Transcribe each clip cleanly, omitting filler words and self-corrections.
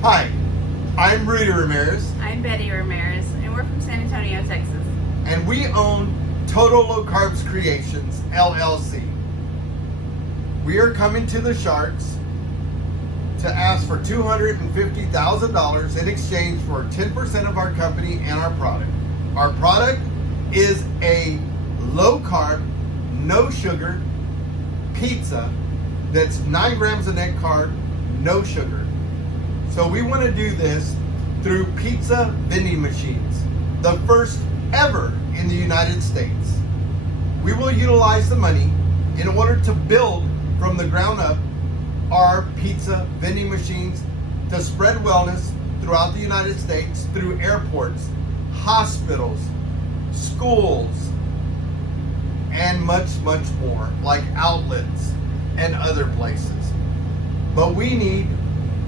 Hi, I'm Rudy Ramirez, I'm Betty Ramirez, and we're from San Antonio, Texas. and we own Total Low Carbs Creations, LLC. We are coming to the Sharks to ask for $250,000 in exchange for 10% of our company and our product. Our product is a low carb, no sugar pizza that's 9 grams of net carb, no sugar. So we want to do this through pizza vending machines, the first ever in the United States. We will utilize the money in order to build from the ground up our pizza vending machines to spread wellness throughout the United States through airports, hospitals, schools, and much, much more, like outlets and other places. But we need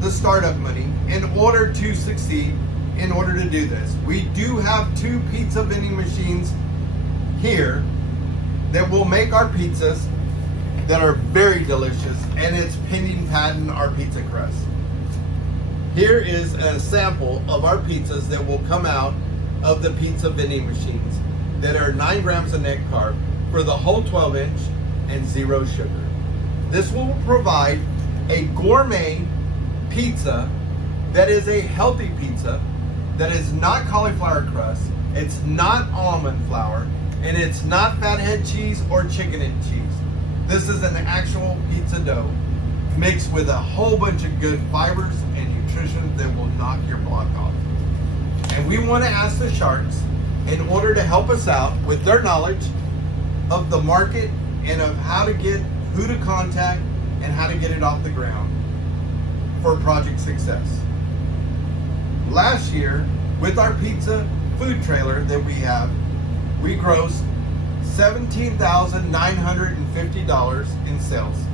the startup money in order to succeed, in order to do this. We do have 2 pizza vending machines here that will make our pizzas that are very delicious, and it's pending patent our pizza crust. Here is a sample of our pizzas that will come out of the pizza vending machines that are 9 grams of net carb for the whole 12-inch and 0 sugar. This will provide a gourmet pizza that is a healthy pizza, that is not cauliflower crust, it's not almond flour, and it's not fathead cheese or chicken and cheese. This is an actual pizza dough mixed with a whole bunch of good fibers and nutrition that will knock your block off. And we want to ask the Sharks, in order to help us out with their knowledge of the market and of how to get, who to contact, and how to get it off the ground for project success. Last year, with our pizza food trailer that we have, we grossed $17,950 in sales.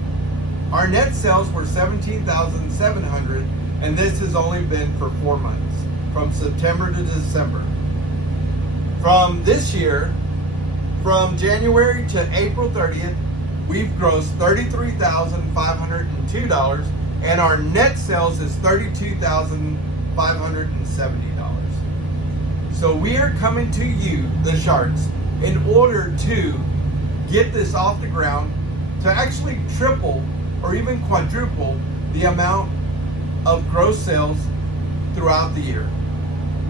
Our net sales were $17,700, and this has only been for 4 months, from September to December. From this year, from January to April 30th, we've grossed $33,502, and our net sales is $32,570. So we are coming to you, the Sharks, in order to get this off the ground, to actually triple or even quadruple the amount of gross sales throughout the year.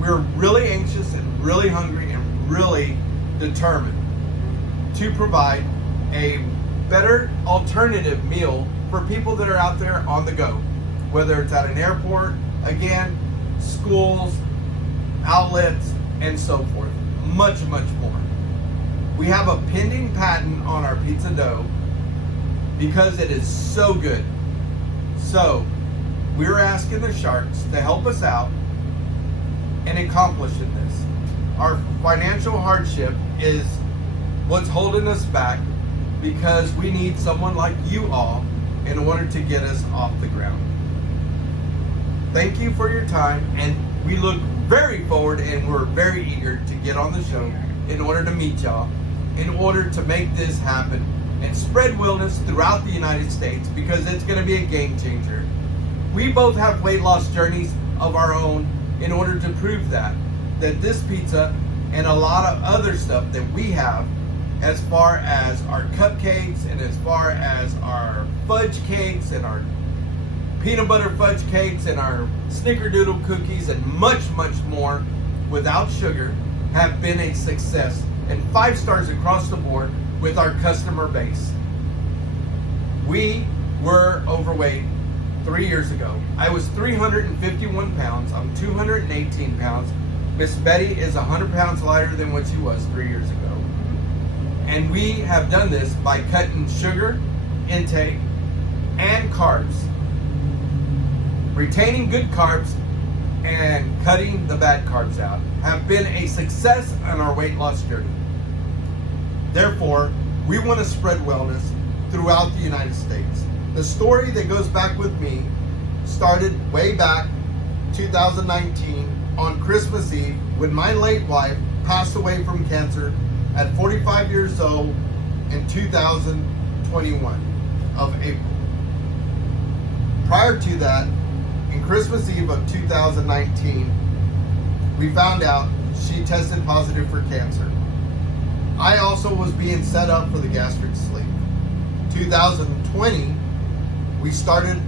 We're really anxious and really hungry and really determined to provide a better alternative meal for people that are out there on the go, whether it's at an airport, again, schools, outlets, and so forth. Much, much more. We have a pending patent on our pizza dough because it is so good. So we're asking the Sharks to help us out in accomplishing this. Our financial hardship is what's holding us back, because we need someone like you all in order to get us off the ground. Thank you for your time, and we look very forward and we're very eager to get on the show in order to meet y'all, in order to make this happen and spread wellness throughout the United States, because it's going to be a game changer. We both have weight loss journeys of our own in order to prove that this pizza and a lot of other stuff that we have, as far as our cupcakes and as far as our fudge cakes and our peanut butter fudge cakes and our snickerdoodle cookies and much, much more without sugar, have been a success and 5 stars across the board with our customer base. We were overweight 3 years ago. I was 351 pounds. I'm 218 pounds. Miss Betty is 100 pounds lighter than what she was 3 years ago. And we have done this by cutting sugar intake and carbs, retaining good carbs and cutting the bad carbs out. Have been a success on our weight loss journey. Therefore, we want to spread wellness throughout the United States. The story that goes back with me started way back 2019 on Christmas Eve, when my late wife passed away from cancer at 45 years old in 2021 of April. Prior to that, in Christmas Eve of 2019, we found out she tested positive for cancer. I also was being set up for the gastric sleeve. 2020, we started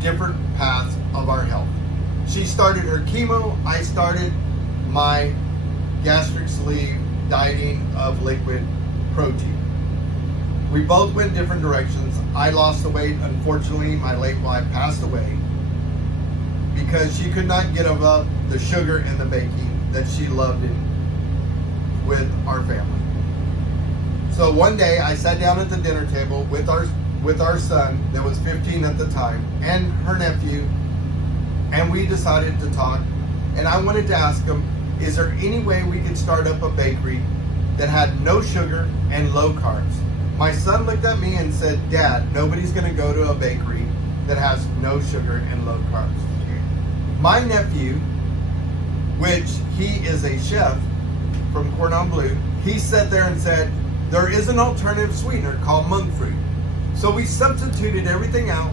different paths of our health. She started her chemo, I started my gastric sleeve dieting of liquid protein. We both went different directions. I lost the weight. Unfortunately, my late wife passed away because she could not get above the sugar and the baking that she loved with our family. So one day I sat down at the dinner table with our son that was 15 at the time and her nephew, and we decided to talk. And I wanted to ask him, is there any way we could start up a bakery that had no sugar and low carbs? My son looked at me and said, Dad, nobody's going to go to a bakery that has no sugar and low carbs. My nephew, which he is a chef from Cordon Bleu, he sat there and said, there is an alternative sweetener called monk fruit. So we substituted everything out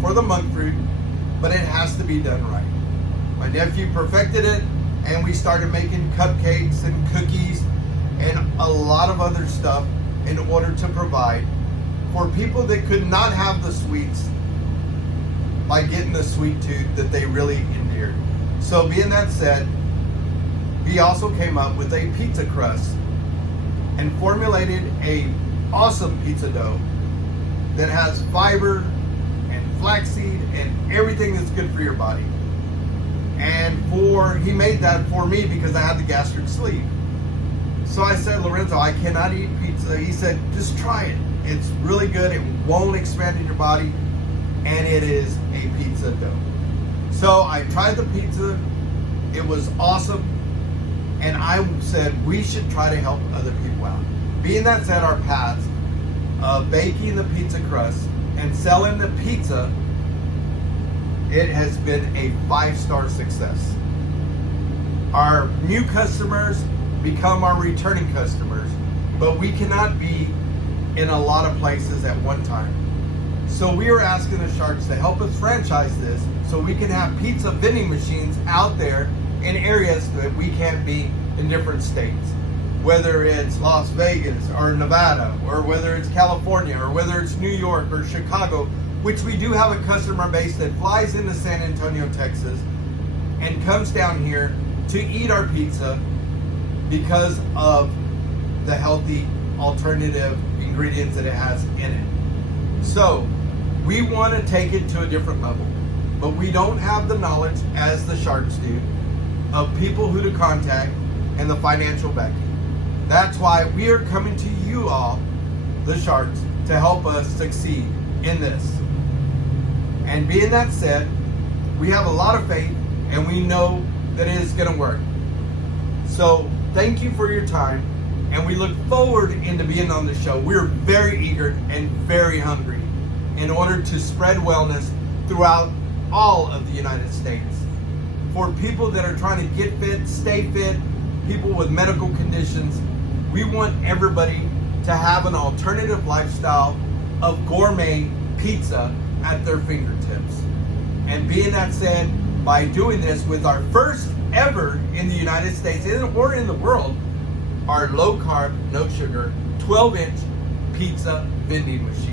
for the monk fruit, but it has to be done right. My nephew perfected it, and we started making cupcakes and cookies and a lot of other stuff in order to provide for people that could not have the sweets by getting the sweet tooth that they really endeared. So being that said, we also came up with a pizza crust and formulated a awesome pizza dough that has fiber and flaxseed and everything that's good for your body. And he made that for me because I had the gastric sleeve. So I said, Lorenzo, I cannot eat pizza. He said, just try it. It's really good. It won't expand in your body. And it is a pizza dough. So I tried the pizza. It was awesome. And I said, we should try to help other people out. Being that said, our paths of baking the pizza crust and selling the pizza, it has been a 5-star success. Our new customers become our returning customers, but we cannot be in a lot of places at one time. So we are asking the Sharks to help us franchise this so we can have pizza vending machines out there in areas that we can't be in different states. Whether it's Las Vegas or Nevada, or whether it's California, or whether it's New York or Chicago, which we do have a customer base that flies into San Antonio, Texas, and comes down here to eat our pizza because of the healthy alternative ingredients that it has in it. So we want to take it to a different level, but we don't have the knowledge as the Sharks do of people who to contact and the financial backing. That's why we are coming to you all, the Sharks, to help us succeed in this. And being that said, we have a lot of faith and we know that it is going to work. So thank you for your time, and we look forward into being on the show. We're very eager and very hungry in order to spread wellness throughout all of the United States. For people that are trying to get fit, stay fit, people with medical conditions, we want everybody to have an alternative lifestyle of gourmet pizza at their fingertips. And being that said, by doing this with our first ever in the United States or in the world, our low carb, no sugar, 12-inch pizza vending machine.